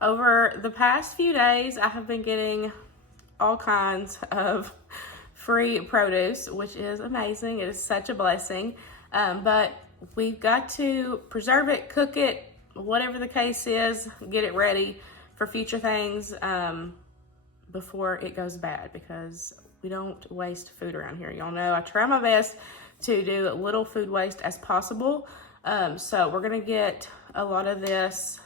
Over the past few days, I have been getting all kinds of free produce, which is amazing. It is such a blessing. But we've got to preserve it, cook it, whatever the case is, get it ready for future things before it goes bad, because we don't waste food around here. Y'all know I try my best to do little food waste as possible. So we're gonna get a lot of this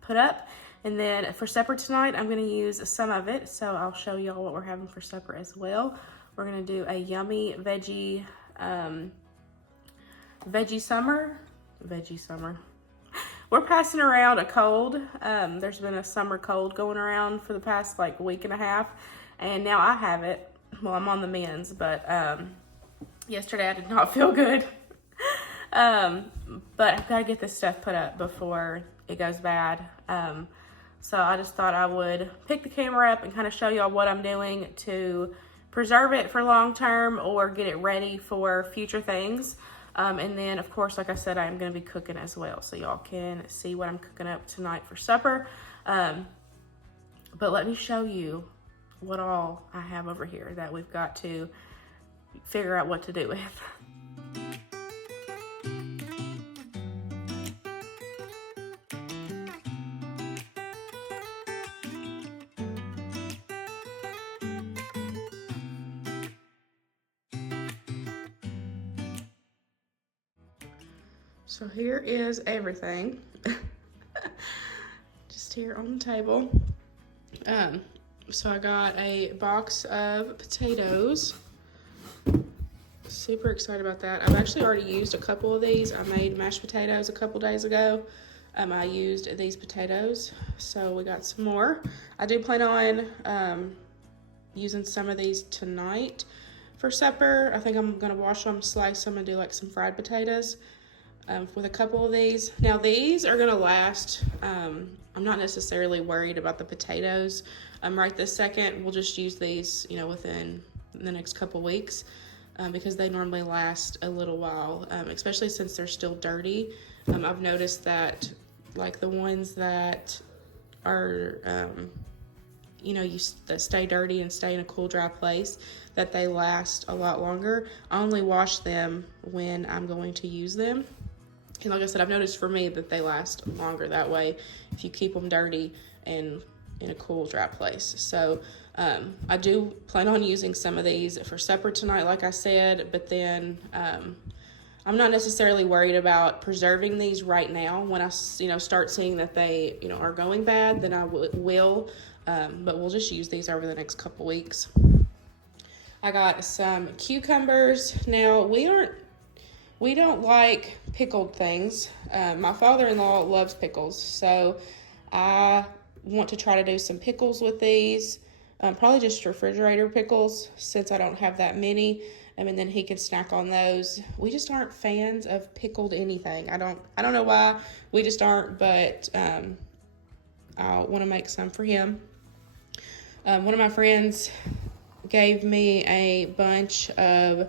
put up. And then for supper tonight, I'm gonna use some of it. So I'll show y'all what we're having for supper as well. We're gonna do a yummy veggie summer. We're passing around a cold. There's been a summer cold going around for the past week and a half. And now I have it. Well, I'm on the mends, but yesterday I did not feel good. But I've got to get this stuff put up before it goes bad. So I just thought I would pick the camera up and kind of show y'all what I'm doing to preserve it for long term or get it ready for future things. And then, of course, like I said, I'm going to be cooking as well, so y'all can see what I'm cooking up tonight for supper. But let me show you what all I have over here that we've got to figure out what to do with. So here is everything, just here on the table. So I got a box of potatoes. Super excited about that. I've actually already used a couple of these. I made mashed potatoes a couple days ago. I used these potatoes, so we got some more. I do plan on using some of these tonight for supper. I think I'm gonna wash them, slice them, and do some fried potatoes. With a couple of these. Now these are gonna last. I'm not necessarily worried about the potatoes right this second. We'll just use these, within the next couple weeks because they normally last a little while, especially since they're still dirty. I've noticed that the ones that are, that stay dirty and stay in a cool, dry place, that they last a lot longer. I only wash them when I'm going to use them. And like I said, I've noticed for me that they last longer that way if you keep them dirty and in a cool, dry place. So I do plan on using some of these for supper tonight, like I said, but then I'm not necessarily worried about preserving these right now. When I start seeing that they are going bad, then I will, but we'll just use these over the next couple weeks. I got some cucumbers. Now, we don't like pickled things. My father-in-law loves pickles, so I want to try to do some pickles with these. Probably just refrigerator pickles, since I don't have that many. And then he can snack on those. We just aren't fans of pickled anything. I don't know why. We just aren't, but I want to make some for him. One of my friends gave me a bunch of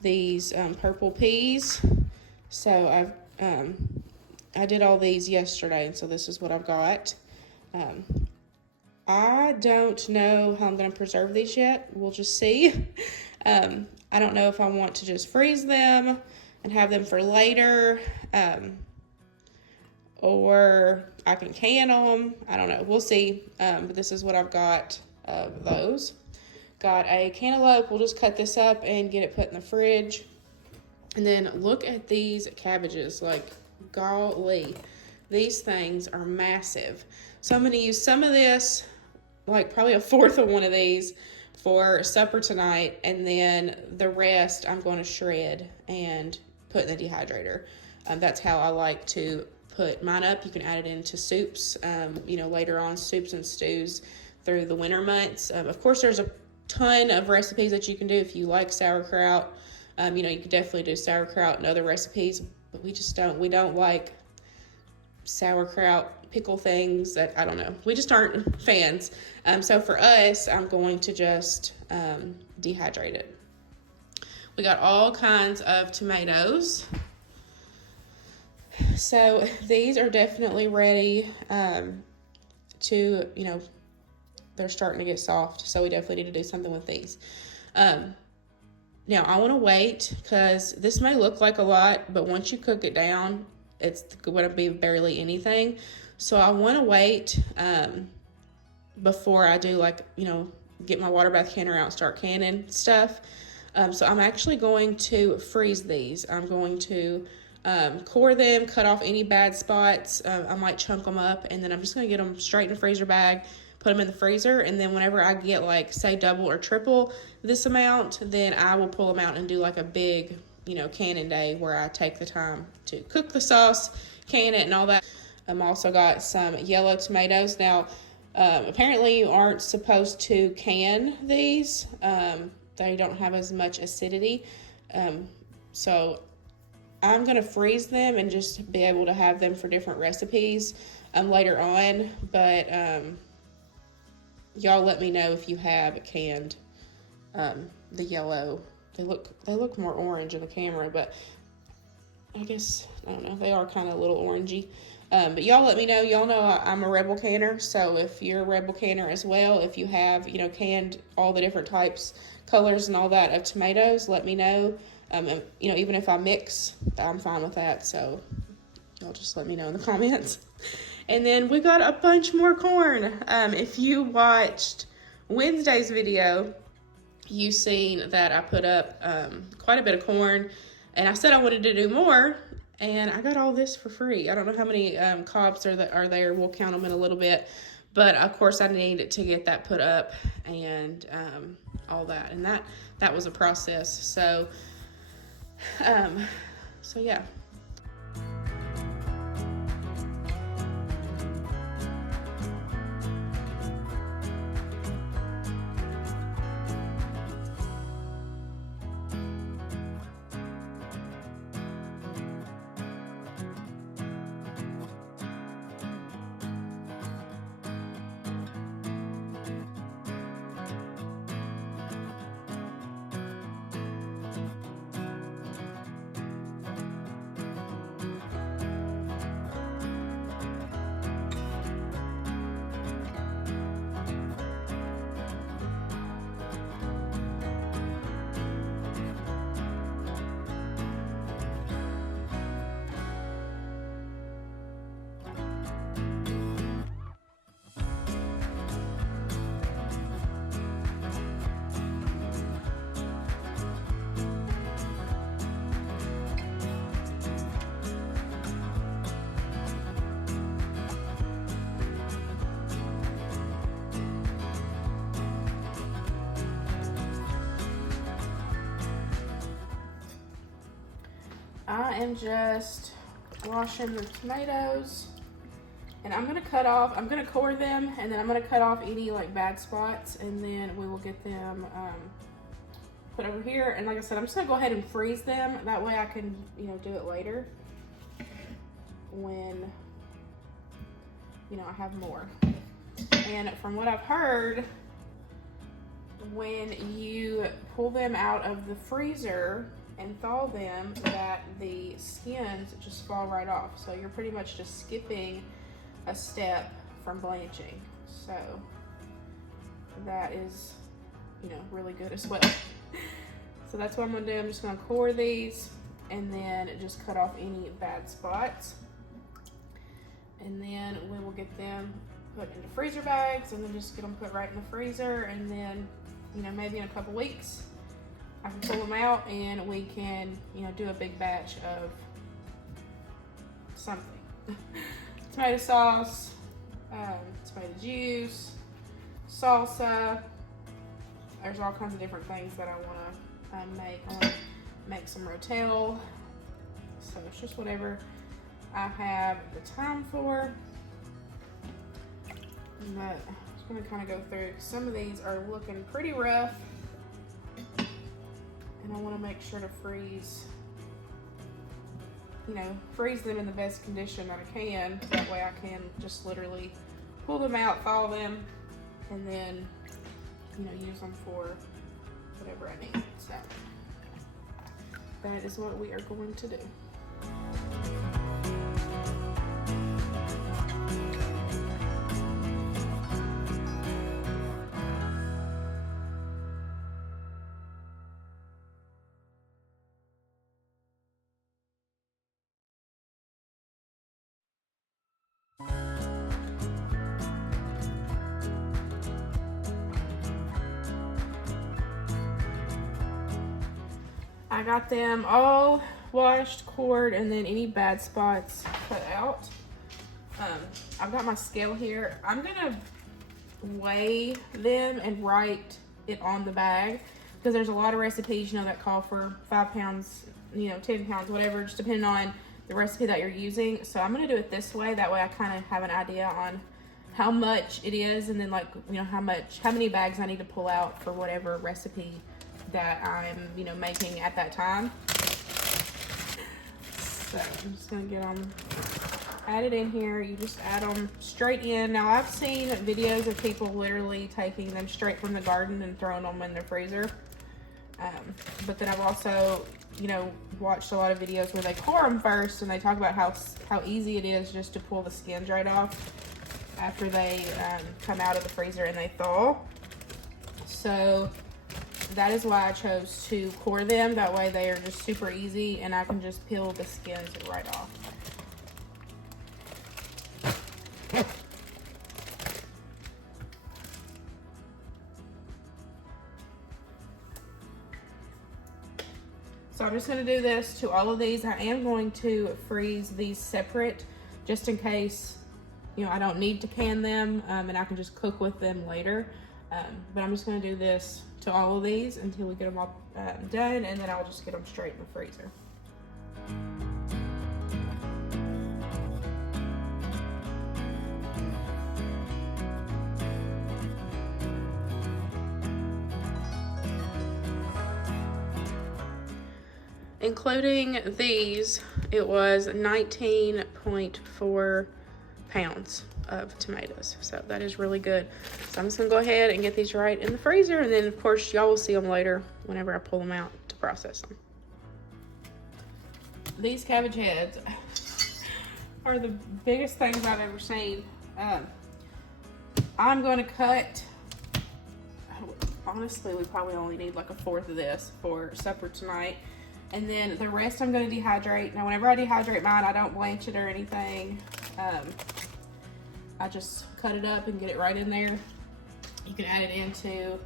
these purple peas. So I did all these yesterday, and so this is what I've got. I don't know how I'm going to preserve these yet. We'll just see. I don't know if I want to just freeze them and have them for later, or I can can them. I don't know. We'll see. But this is what I've got of those. Got a cantaloupe. We'll just cut this up and get it put in the fridge. And then look at these cabbages. Golly, these things are massive. So I'm going to use some of this, probably a fourth of one of these, for supper tonight. And then the rest I'm going to shred and put in the dehydrator. That's how I like to put mine up. You can add it into soups, later on, soups and stews through the winter months. Of course, there's a ton of recipes that you can do if you like sauerkraut. You can definitely do sauerkraut and other recipes, but we don't like sauerkraut pickle things that, I don't know. We just aren't fans. So for us, I'm going to just dehydrate it. We got all kinds of tomatoes. So these are definitely ready to, you know, they're starting to get soft. So we definitely need to do something with these. Now I want to wait because this may look like a lot, but once you cook it down, it's going to be barely anything. So I want to wait before I do, like, you know, get my water bath canner out and start canning stuff. So I'm actually going to freeze these. I'm going to core them, cut off any bad spots. I might chunk them up, and then I'm just going to get them straight in a freezer bag, put them in the freezer, and then whenever I get, like, say double or triple this amount, then I will pull them out and do like a big, you know, canning day where I take the time to cook the sauce, can it, and all that. I've also got some yellow tomatoes. Now, apparently you aren't supposed to can these. They don't have as much acidity. So I'm going to freeze them and just be able to have them for different recipes later on. But y'all let me know if you have canned the yellow. They look more orange in the camera, but I guess, I don't know, they are kind of a little orangey. But y'all let me know. Y'all know I'm a Rebel canner, so if you're a Rebel canner as well, if you have, you know, canned all the different types, colors, and all that of tomatoes, let me know. And, you know, even if I mix, I'm fine with that, so y'all just let me know in the comments. And then we got a bunch more corn. If you watched Wednesday's video, you seen that I put up quite a bit of corn, and I said I wanted to do more, and I got all this for free. I don't know how many cobs are there. We'll count them in a little bit, but of course I needed to get that put up and all that, and that was a process. So yeah. I am just washing the tomatoes, and I'm going to core them, and then I'm going to cut off any like bad spots, and then we will get them put over here. And like I said, I'm just going to go ahead and freeze them. That way I can, you know, do it later when, you know, I have more. And from what I've heard, when you pull them out of the freezer and thaw them, that the skins just fall right off. So you're pretty much just skipping a step from blanching. So that is, you know, really good as well. So that's what I'm gonna do. I'm just gonna core these and then just cut off any bad spots. And then we will get them put into freezer bags and then just get them put right in the freezer. And then, you know, maybe in a couple weeks, I can pull them out and we can, you know, do a big batch of something. Tomato sauce, tomato juice, salsa. There's all kinds of different things that I want to make. I want to make some rotel. So it's just whatever I have the time for. But I'm just going to kind of go through. Some of these are looking pretty rough. And I want to make sure to freeze them in the best condition that I can. That way I can just literally pull them out, thaw them, and then, you know, use them for whatever I need. So that is what we are going to do. I got them all washed, cored, and then any bad spots cut out. I've got my scale here. I'm gonna weigh them and write it on the bag because there's a lot of recipes, you know, that call for 5 pounds, you know, 10 pounds, whatever, just depending on the recipe that you're using. So I'm gonna do it this way. That way I kind of have an idea on how much it is, and then, like, you know, how many bags I need to pull out for whatever recipe that I'm, you know, making at that time. So I'm just gonna get them added in here. You just add them straight in. Now I've seen videos of people literally taking them straight from the garden and throwing them in their freezer. But then I've also, you know, watched a lot of videos where they core them first, and they talk about how easy it is just to pull the skins right off after they come out of the freezer and they thaw. So that is why I chose to core them. That way they are just super easy and I can just peel the skins right off. So I'm just going to do this to all of these. I am going to freeze these separate just in case, you know, I don't need to can them and I can just cook with them later. But I'm just going to do this to all of these until we get them all done, and then I'll just get them straight in the freezer. Including these, it was 19.4 pounds of tomatoes. So that is really good. So I'm just gonna go ahead and get these right in the freezer, and then of course y'all will see them later whenever I pull them out to process them. These cabbage heads are the biggest things I've ever seen. I'm going to cut, honestly, we probably only need like a fourth of this for supper tonight. And then the rest I'm going to dehydrate. Now, whenever I dehydrate mine, I don't blanch it or anything. I just cut it up and get it right in there. You can add it into,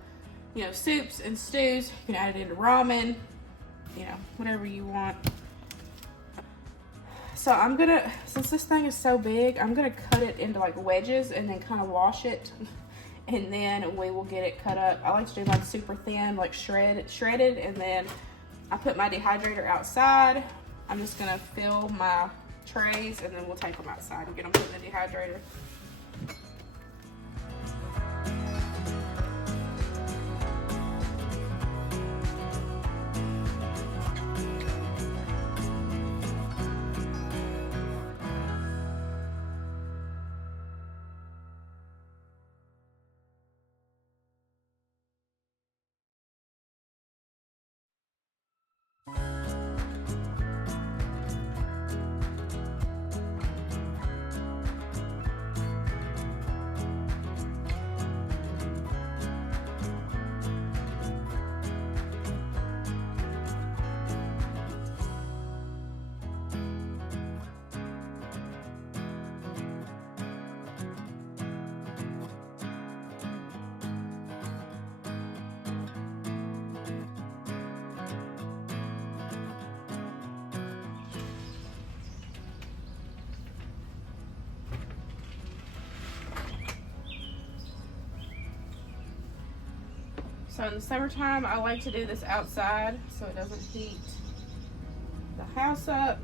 you know, soups and stews. You can add it into ramen, you know, whatever you want. So I'm gonna, since this thing is so big, I'm gonna cut it into like wedges and then kind of wash it. And then we will get it cut up. I like to do mine super thin, like shredded, and then I put my dehydrator outside. I'm just gonna fill my trays and then we'll take them outside and get them put in the dehydrator. So in the summertime, I like to do this outside so it doesn't heat the house up.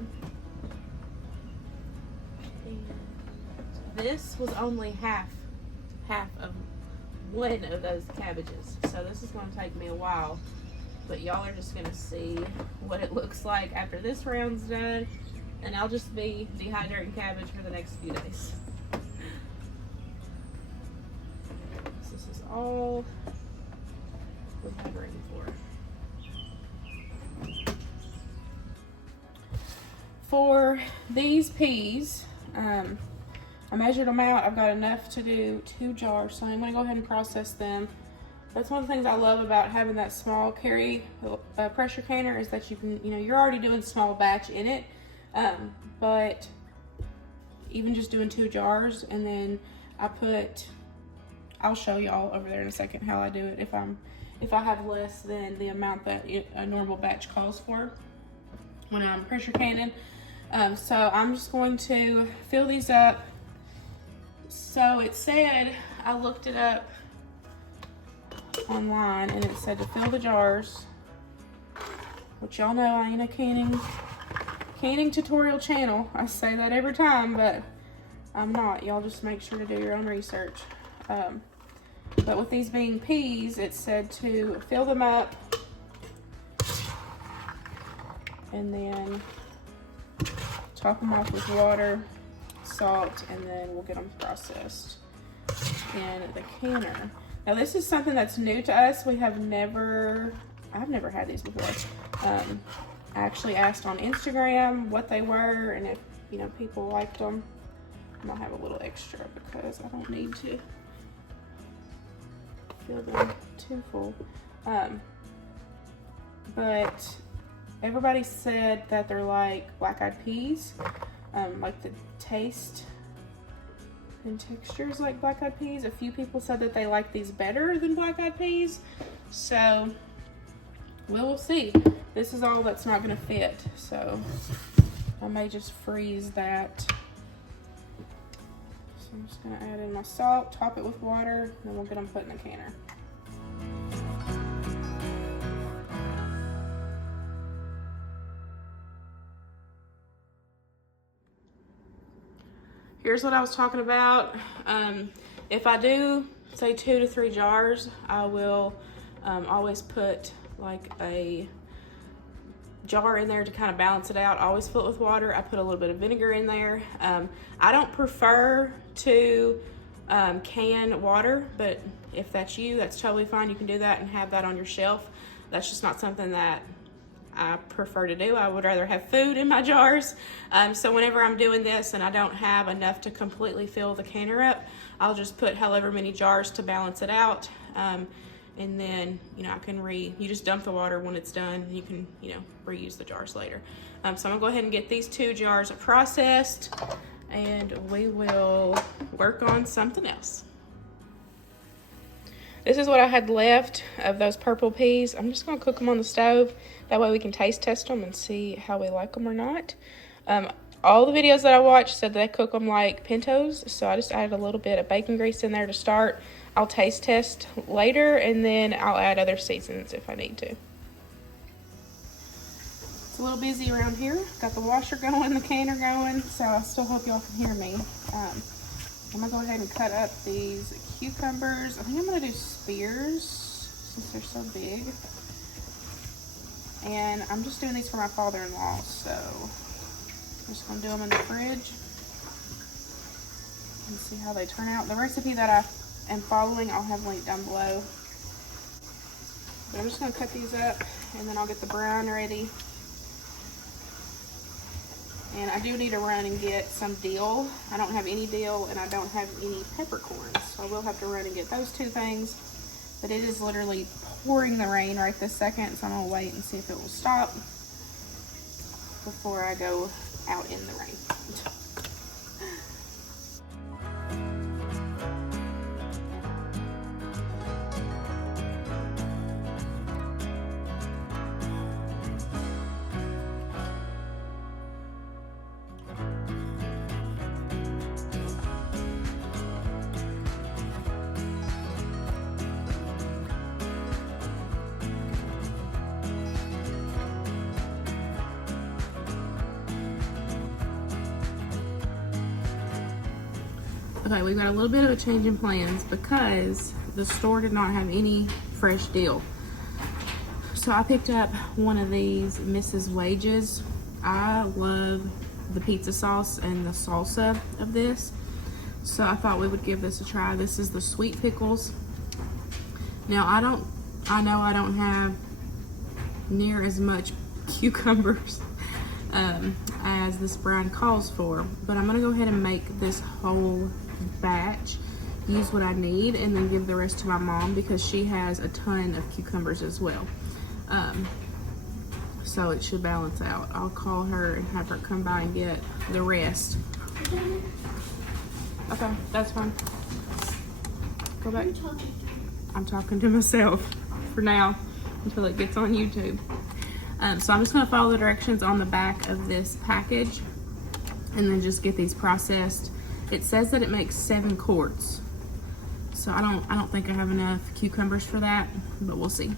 And this was only half of one of those cabbages. So this is going to take me a while, but y'all are just going to see what it looks like after this round's done, and I'll just be dehydrating cabbage for the next few days. So this is all I'm ready for these peas. I measured them out. I've got enough to do 2 jars, so I'm going to go ahead and process them. That's one of the things I love about having that small carry pressure canner, is that you can, you know, you're already doing small batch in it, but even just doing 2 jars, and then I'll show y'all over there in a second how I do it if I have less than the amount that a normal batch calls for when I'm pressure canning. So I'm just going to fill these up. So it said, I looked it up online and it said to fill the jars, which y'all know I ain't a canning tutorial channel. I say that every time, but I'm not. Y'all just make sure to do your own research. But with these being peas, it said to fill them up and then top them off with water, salt, and then we'll get them processed in the canner. Now this is something that's new to us. I've never had these before. I actually asked on Instagram what they were and if, you know, people liked them. I'm gonna have a little extra because I don't need to fill them too full. But everybody said that they're like black-eyed peas, like the taste and textures like black-eyed peas. A few people said that they like these better than black-eyed peas, so we'll see. This is all that's not gonna fit, so I may just freeze that. So I'm just gonna add in my salt, top it with water, and then we'll get them put in the canner. Here's what I was talking about. If I do, say 2 to 3 jars, I will always put like a jar in there to kind of balance it out. I always fill it with water. I put a little bit of vinegar in there. I don't prefer to can water, but if that's you, that's totally fine. You can do that and have that on your shelf. That's just not something that I prefer to do. I would rather have food in my jars. So whenever I'm doing this and I don't have enough to completely fill the canner up, I'll just put however many jars to balance it out. And then, you know, you just dump the water when it's done. You can, you know, reuse the jars later. So I'm gonna go ahead and get these 2 jars processed and we will work on something else. This is what I had left of those purple peas. I'm just gonna cook them on the stove. That way we can taste test them and see how we like them or not. All the videos that I watched said they cook them like pintos, so I just added a little bit of bacon grease in there to start. I'll taste test later, and then I'll add other seasons if I need to. It's a little busy around here. Got the washer going, the canner going, so I still hope y'all can hear me. I'm gonna go ahead and cut up these cucumbers. I think I'm gonna do spears since they're so big. And I'm just doing these for my father-in-law, so I'm just gonna do them in the fridge and see how they turn out. The recipe that I am following, I'll have linked down below. But I'm just gonna cut these up and then I'll get the brine ready. And I do need to run and get some dill. I don't have any dill and I don't have any peppercorns, so I will have to run and get those 2 things. But it is literally pouring the rain right this second, so I'm gonna wait and see if it will stop before I go out in the rain. Okay, we've got a little bit of a change in plans because the store did not have any fresh dill. So I picked up one of these Mrs. Wages. I love the pizza sauce and the salsa of this, so I thought we would give this a try. This is the sweet pickles. Now I know I don't have near as much cucumbers as this brine calls for, but I'm gonna go ahead and make this whole batch, use what I need, and then give the rest to my mom because she has a ton of cucumbers as well. So it should balance out. I'll call her and have her come by and get the rest. Okay, that's fine. Go back. I'm talking to myself. for now until it gets on YouTube. So I'm just going to follow the directions on the back of this package and then just get these processed. It says that it makes 7 quarts. So I don't think I have enough cucumbers for that, but we'll see.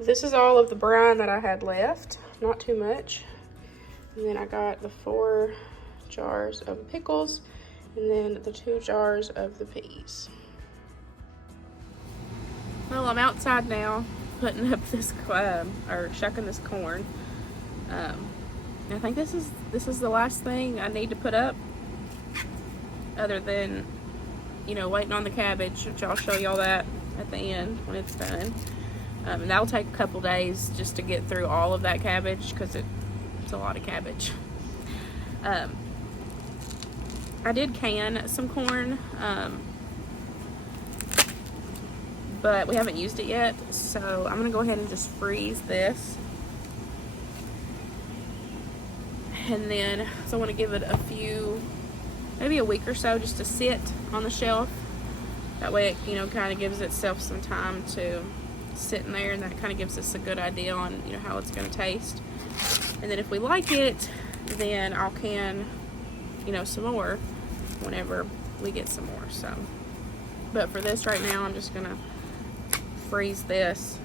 This is all of the brine that I had left, not too much. And then I got the 4 jars of pickles and then the 2 jars of the peas. Well, I'm outside now putting up this, or shucking this corn. I think this is the last thing I need to put up other than, you know, waiting on the cabbage, which I'll show y'all that at the end when it's done. And that'll take a couple days just to get through all of that cabbage because it's a lot of cabbage. I did can some corn, but we haven't used it yet, so I'm gonna go ahead and just freeze this. And then, so I want to give it a few, maybe a week or so just to sit on the shelf. That way it, you know, kind of gives itself some time to sit in there, and that kind of gives us a good idea on, you know, how it's going to taste. And then if we like it, then I'll can, you know, some more whenever we get some more. So, but for this right now, I'm just going to freeze this.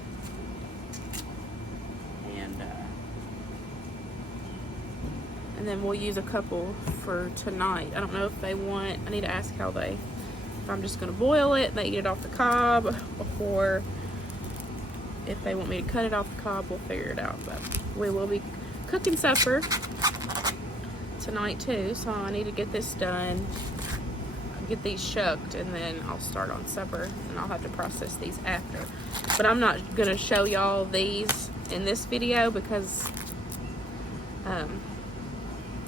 And then we'll use a couple for tonight. I don't know if they want, I need to ask how they, if I'm just gonna boil it, they eat it off the cob, or if they want me to cut it off the cob, we'll figure it out. But we will be cooking supper tonight too, so I need to get this done, get these shucked, and then I'll start on supper, and I'll have to process these after. But I'm not gonna show y'all these in this video because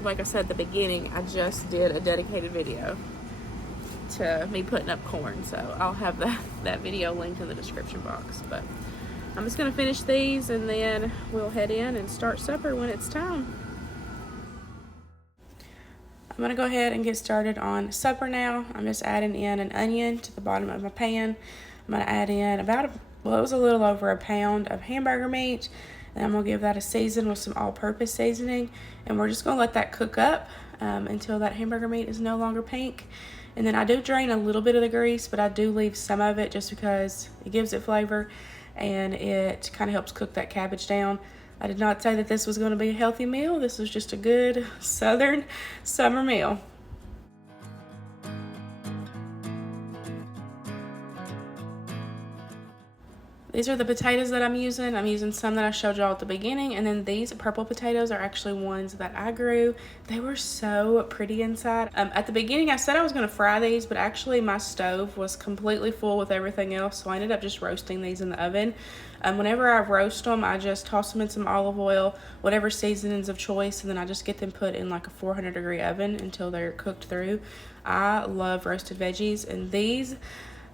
like I said at the beginning, I just did a dedicated video to me putting up corn, so I'll have that video linked in the description box. But I'm just gonna finish these and then we'll head in and start supper when it's time. I'm gonna go ahead and get started on supper now. I'm just adding in an onion to the bottom of my pan. I'm gonna add in about, well, it was a little over a pound of hamburger meat. And I'm gonna give that a season with some all-purpose seasoning, and we're just gonna let that cook up until that hamburger meat is no longer pink. And then I do drain a little bit of the grease, but I do leave some of it just because it gives it flavor and it kind of helps cook that cabbage down. I did not say that this was going to be a healthy meal. This was just a good southern summer meal. These are the potatoes that I'm using. I'm using some that I showed y'all at the beginning, and then these purple potatoes are actually ones that I grew. They were so pretty inside. At the beginning, I said I was gonna fry these, but actually my stove was completely full with everything else, so I ended up just roasting these in the oven. Whenever I roast them, I just toss them in some olive oil, whatever seasonings of choice, and then I just get them put in like a 400-degree oven until they're cooked through. I love roasted veggies, and these,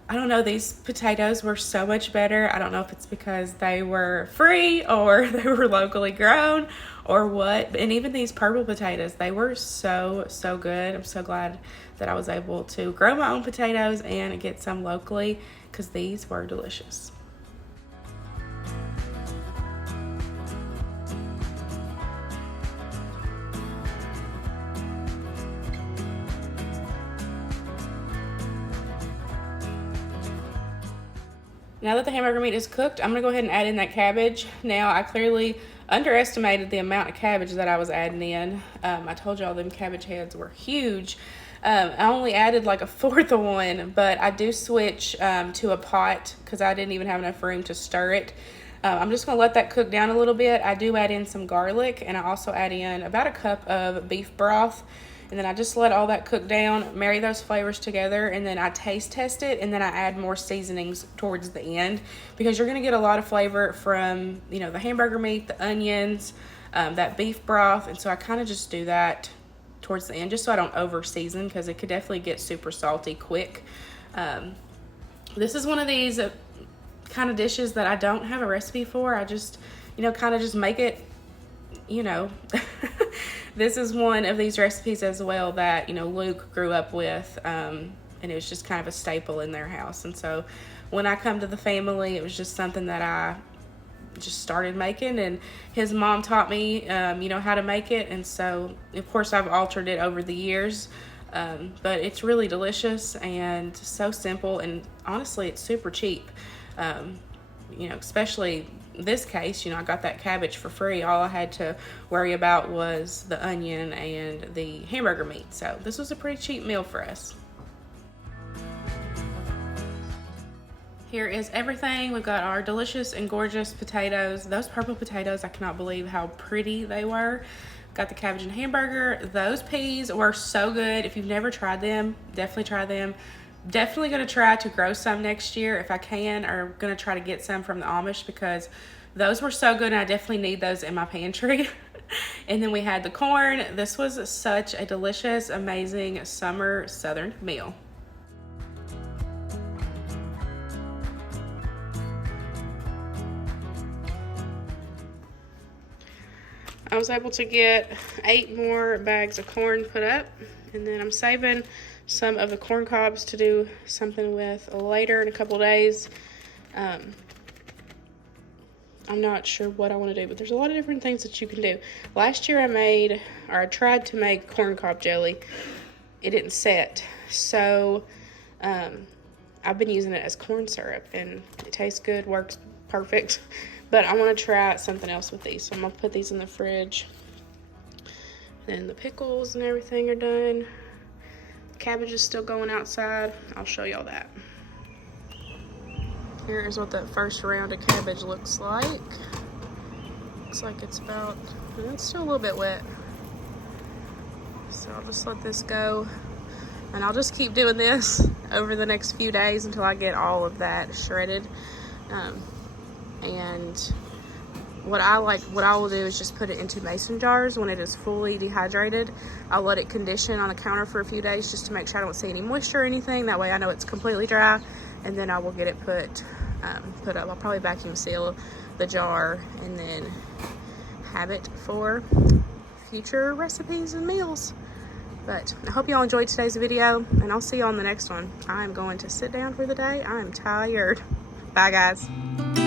I don't know, these potatoes were so much better. I don't know if it's because they were free or they were locally grown or what. And even these purple potatoes, they were so good. I'm so glad that I was able to grow my own potatoes and get some locally because these were delicious. Now that the hamburger meat is cooked, I'm gonna go ahead and add in that cabbage. Now, I clearly underestimated the amount of cabbage that I was adding in. I told y'all them cabbage heads were huge. I only added like a fourth of one, but I do switch to a pot because I didn't even have enough room to stir it. I'm just gonna let that cook down a little bit. I do add in some garlic, and I also add in about a cup of beef broth. And then I just let all that cook down, marry those flavors together, and then I taste test it, and then I add more seasonings towards the end because you're gonna get a lot of flavor from, you know, the hamburger meat, the onions, that beef broth, and so I kind of just do that towards the end just so I don't over season because it could definitely get super salty quick. This is one of these kind of dishes that I don't have a recipe for. I just, you know, kind of just make it, you know. This is one of these recipes as well that, you know, Luke grew up with, and it was just kind of a staple in their house. And so when I come to the family, it was just something that I just started making, and his mom taught me, you know, how to make it. And so, of course, I've altered it over the years, but it's really delicious and so simple, and honestly, it's super cheap. You know, especially this case, you know, I got that cabbage for free. All I had to worry about was the onion and the hamburger meat. So this was a pretty cheap meal for us. Here is everything. We've got our delicious and gorgeous potatoes. Those purple potatoes, I cannot believe how pretty they were. Got the cabbage and hamburger. Those peas were so good. If you've never tried them, definitely try them. Definitely going to try to grow some next year if I can, or going to try to get some from the Amish because those were so good and I definitely need those in my pantry. And then we had the corn. This was such a delicious, amazing summer Southern meal. I was able to get 8 more bags of corn put up, and then I'm saving some of the corn cobs to do something with later in a couple days. I'm not sure what I want to do, but there's a lot of different things that you can do. Last year I tried to make corn cob jelly. It didn't set, so I've been using it as corn syrup, and it tastes good, works perfect. But I want to try something else with these, so I'm going to put these in the fridge. Then the pickles and everything are done. Cabbage is still going outside. I'll show y'all that. Here is what that first round of cabbage looks like. Looks like it's still a little bit wet. So I'll just let this go. And I'll just keep doing this over the next few days until I get all of that shredded. And what I will do is just put it into mason jars when it is fully dehydrated. I'll let it condition on the counter for a few days just to make sure I don't see any moisture or anything. That way I know it's completely dry, and then I will get it put up. I'll probably vacuum seal the jar and then have it for future recipes and meals. But I hope y'all enjoyed today's video, and I'll see you on the next one. I'm going to sit down for the day. I'm tired. Bye, guys.